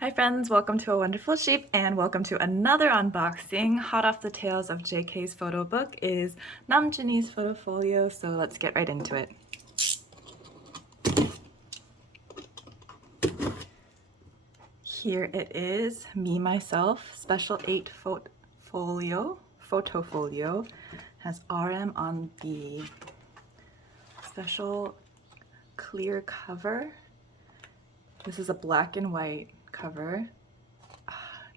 Hi friends, welcome to A Wonderful Sheep and welcome to another unboxing. Hot off the tails of JK's photo book is Namjoon's Photo-folio, so let's get right into it. Here it is, Me Myself Special 8 Photo-folio. Has RM on the special clear cover. This is a black and white cover.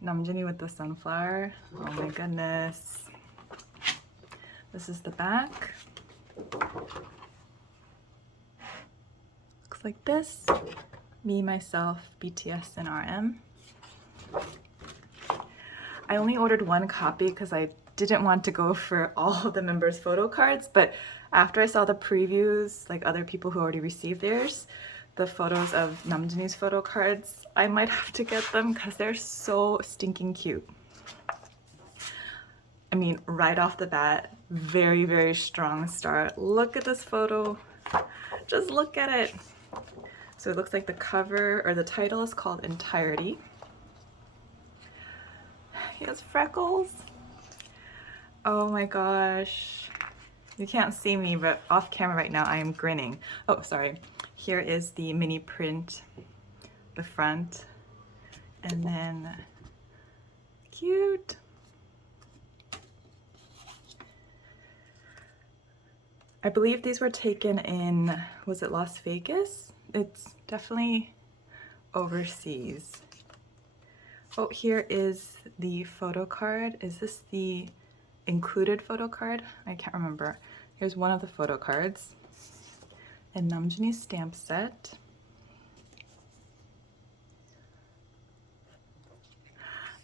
Namjoon with the sunflower. Oh my goodness. This is the back. Looks like this. Me, myself, BTS and RM. I only ordered one copy because I didn't want to go for all of the members' photo cards, but after I saw the previews, like other people who already received theirs, the photos of Namjoon's photo cards, I might have to get them because they're so stinking cute. I mean, right off the bat, very, very strong start. Look at this photo. Just look at it. So it looks like the cover, or the title is called Entirety. He has freckles. Oh my gosh. You can't see me, but off camera right now I am grinning. Oh, sorry. Here is the mini print, the front, and then cute. I believe these were taken in, was it Las Vegas? It's definitely overseas. Oh, here is the photo card. Is this the included photo card? I can't remember. Here's one of the photo cards. And Namjoon's stamp set.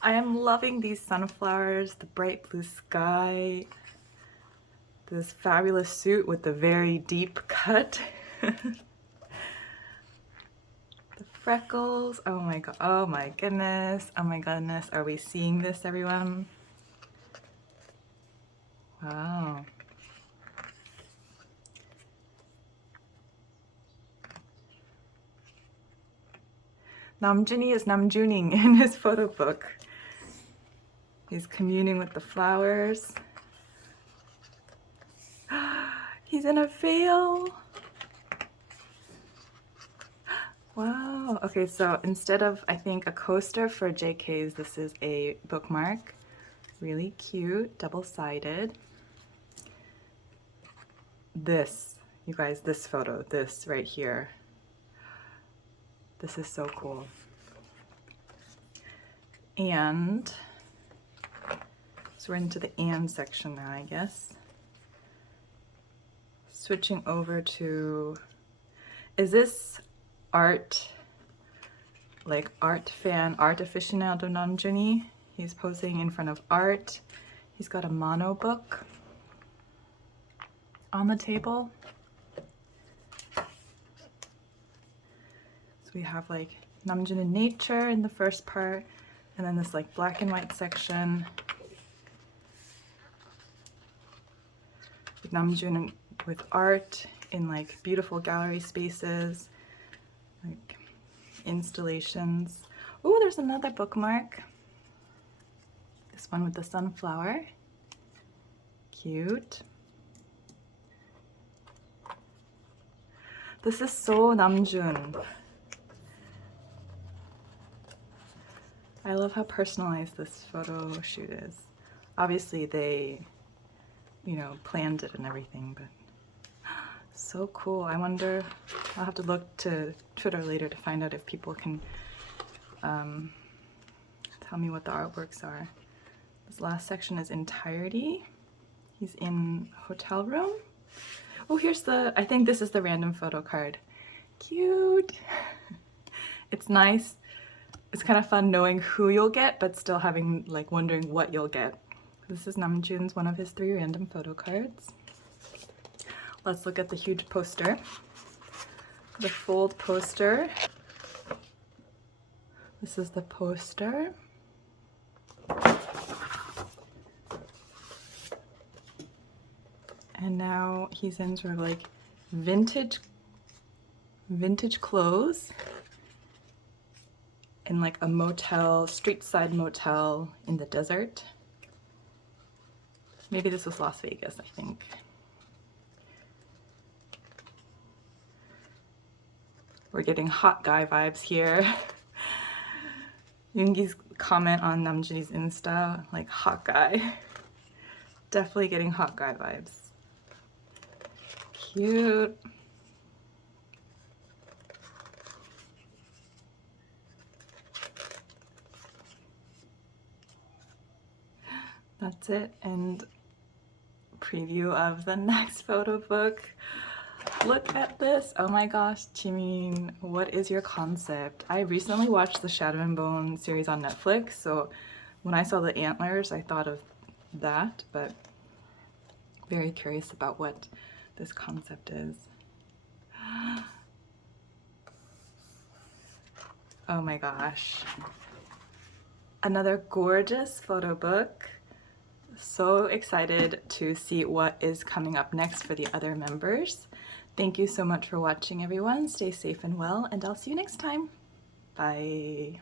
I am loving these sunflowers, the bright blue sky, this fabulous suit with the very deep cut. The freckles. Oh my god. Oh my goodness. Oh my goodness. Are we seeing this, everyone? Wow. Namjoon is Namjooning in his photo book. He's communing with the flowers. He's in a veil. Wow. Okay, so instead of, I think, a coaster for JK's, this is a bookmark. Really cute, double-sided. This, you guys, this photo, this right here. This is so cool. And so we're into the and section now, I guess. Switching over to, is this art, like art fan, art aficionado Namjoon? He's posing in front of art. He's got a mono book on the table. So we have like Namjoon in nature in the first part, and then this like black and white section with Namjoon with art in like beautiful gallery spaces, like installations. Oh, there's another bookmark. This one with the sunflower. Cute. This is so Namjoon. I love how personalized this photo shoot is. Obviously they, you know, planned it and everything, but so cool. I wonder, I'll have to look to Twitter later to find out if people can tell me what the artworks are. This last section is Entirety. He's in a hotel room. Oh, here's the, I think this is the random photo card. Cute. It's nice. It's kind of fun knowing who you'll get, but still having, like, wondering what you'll get. This is Namjoon's, one of his 3 random photo cards. Let's look at the huge poster. The fold poster. This is the poster. And now he's in sort of like vintage clothes. in like a motel, street side motel in the desert. Maybe this was Las Vegas, I think. We're getting hot guy vibes here. Yoongi's comment on Namjoon's Insta, like hot guy. Definitely getting hot guy vibes. Cute. That's it, and preview of the next photo book. Look at this. Oh my gosh, Jimin, what is your concept? I recently watched the Shadow and Bone series on Netflix, so when I saw the antlers, I thought of that, but very curious about what this concept is. Oh my gosh. Another gorgeous photo book. So excited to see what is coming up next for the other members. Thank you so much for watching, everyone. Stay safe and well, and I'll see you next time. Bye.